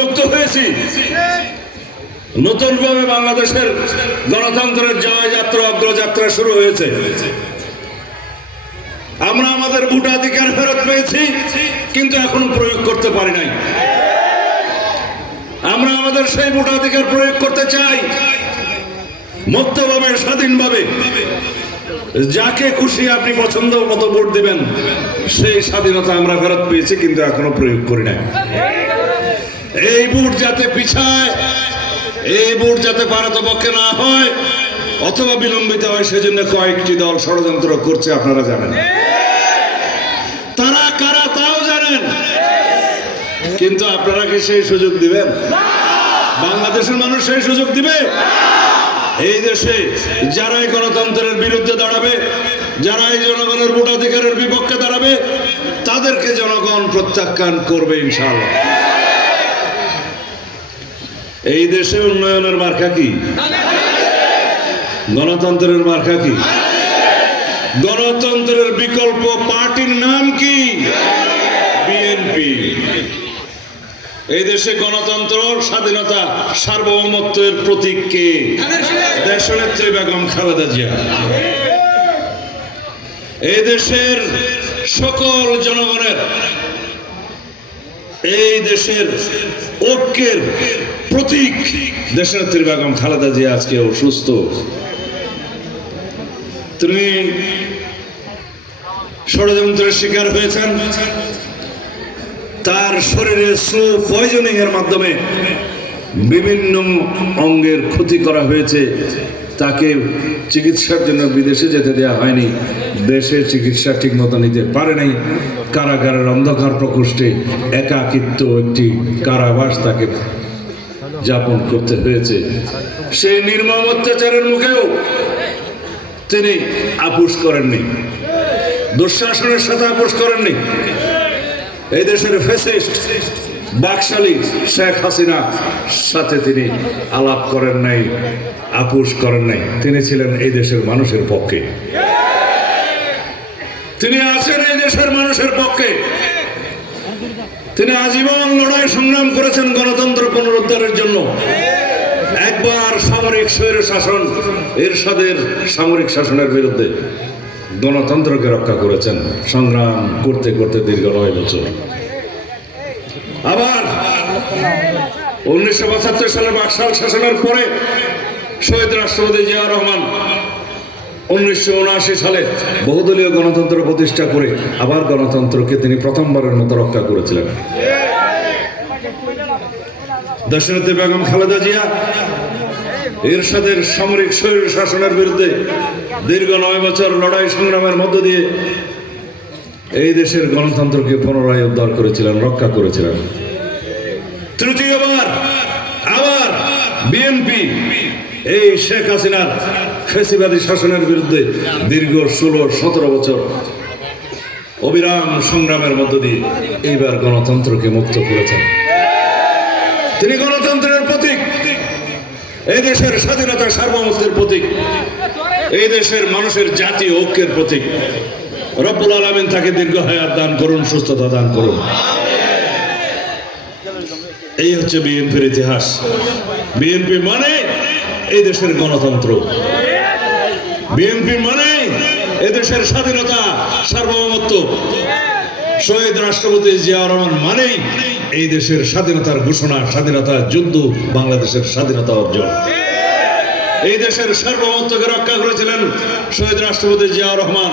মুক্ত হয়েছি। নতুনভাবে বাংলাদেশের গণতন্ত্রের জয় যাত্রা অগ্রযাত্রা শুরু হয়েছে। আমরা আমাদের ভোটাধিকার ফেরত পেয়েছি, কিন্তু এখনও প্রয়োগ করতে পারি নাই। আমরা আমাদের সেই ভোটাধিকার প্রয়োগ করতে চাই, মুক্তভাবে, স্বাধীনভাবে। যাকে খুশি আপনি পছন্দ মতো ভোট দিবেন, সেই স্বাধীনতা আমরা ফেরত পেয়েছি, কিন্তু এখনও প্রয়োগ করি নাই। এই বুট যাতে পিছায়, এই বুট যাতে পারতপক্ষে না হয়, অথবা বিলম্বিত হয়, সেজন্য কয়েকটি দল ষড়যন্ত্র করছে, আপনারা জানেন। তারা কারা তাও জানেন। কিন্তু আপনারা কি সেই সুযোগ দিবেন? বাংলাদেশের মানুষ সেই সুযোগ দিবে? এই দেশে যারা এই গণতন্ত্রের বিরুদ্ধে দাঁড়াবে যারা এই জনগণের ভোটাধিকারের বিপক্ষে দাঁড়াবে, তাদেরকে জনগণ প্রত্যাখ্যান করবে, ইনশাআল্লাহ। এই দেশে উন্নয়নের মার্কা কি? গণতন্ত্রের মার্কা কি? গণতন্ত্রের বিকল্প পার্টির নাম কি? বিএনপি। এই দেশে গণতন্ত্র, স্বাধীনতা, সার্বভৌমত্বের প্রতীক কে? দেশনেত্রী বেগম খালেদা জিয়া। এই দেশের সকল জনগণের এই দেশের ঐক্যের প্রতীক দেশনেত্রী বেগম খালেদা জিয়া আজকে অসুস্থ। তিনি ষড়যন্ত্রের শিকার হয়েছেন। তার শরীরে স্লো পয়জনিং এর মাধ্যমে বিভিন্ন অঙ্গের ক্ষতি করা হয়েছে। তাকে চিকিৎসার জন্য বিদেশে যেতে দেওয়া হয়নি। দেশে চিকিৎসা ঠিক মতো নিতে পারে নাই। কারাগারের অন্ধকার প্রকোষ্ঠে একাকিত্ব একটি কারাবাস তাকে যাপন করতে হয়েছে। সেই নির্মম অত্যাচারের মুখেও তিনি আপোষ করেননি। দুঃশাসনের সাথে আপোষ করেননি। এই দেশের ফেসিস্ট বাকশালী শেখ হাসিনা সাথে তিনি আলাপ করেন নাই, আপোষ করেন নাই। তিনি ছিলেন এই দেশের মানুষের পক্ষে। তিনি আছেন এই দেশের মানুষের পক্ষে। তিনি আজীবন লড়াই সংগ্রাম করেছেন গণতন্ত্র পুনরুদ্ধারের জন্য। একবার সামরিক স্বৈর শাসন এরশাদের সামরিক শাসনের বিরুদ্ধে গণতন্ত্রকে রক্ষা করেছেন। সংগ্রাম করতে করতে দীর্ঘ নয় বছর। আবার উনিশশো পঁচাত্তর সালে বাকশাল শাসনের পরে শহীদ রাষ্ট্রপতি জিয়া রহমান উনিশশো উনআশি সালে বহুদলীয় গণতন্ত্র প্রতিষ্ঠা করে আবার গণতন্ত্রকে তিনি প্রথমবারের মতো রক্ষা করেছিলেন। দশরথী বেগম খালেদা জিয়া এরশাদের সামরিক স্বৈর শাসনের বিরুদ্ধে দীর্ঘ নয় বছর লড়াই সংগ্রামের মধ্য দিয়ে এই দেশের গণতন্ত্রকে পুনরায় উদ্ধার করেছিলেন রক্ষা করেছিলেন তৃতীয়বার আবার বিএনপি এই শেখ হাসিনার ফেসিবাদী শাসনের বিরুদ্ধে দীর্ঘ ষোলো, সতেরো বছর অবিরাম সংগ্রামের মধ্য দিয়ে এইবার গণতন্ত্রকে মুক্ত করেছেন। তিনি গণতন্ত্রের প্রতীক, এই দেশের স্বাধীনতা সার্বভৌমত্বের প্রতীক, এই দেশের মানুষের জাতীয় ঐক্যের প্রতীক। রব্বুল আলমিন তাকে দীর্ঘ হায়াত দান করুন, সুস্থতা দান করুন। এই হচ্ছে বিএনপির ইতিহাস। বিএনপি মানে এই দেশের গণতন্ত্র। বিএনপি মানে এদেশের স্বাধীনতা, সার্বভৌমত্ব। শহীদ রাষ্ট্রপতি জিয়া রহমান মানেই এই দেশের স্বাধীনতার ঘোষণা, স্বাধীনতা যুদ্ধ, বাংলাদেশের স্বাধীনতা অর্জন। এই দেশের সার্বভৌমত্বকে রক্ষা করেছিলেন শহীদ রাষ্ট্রপতি জিয়া রহমান।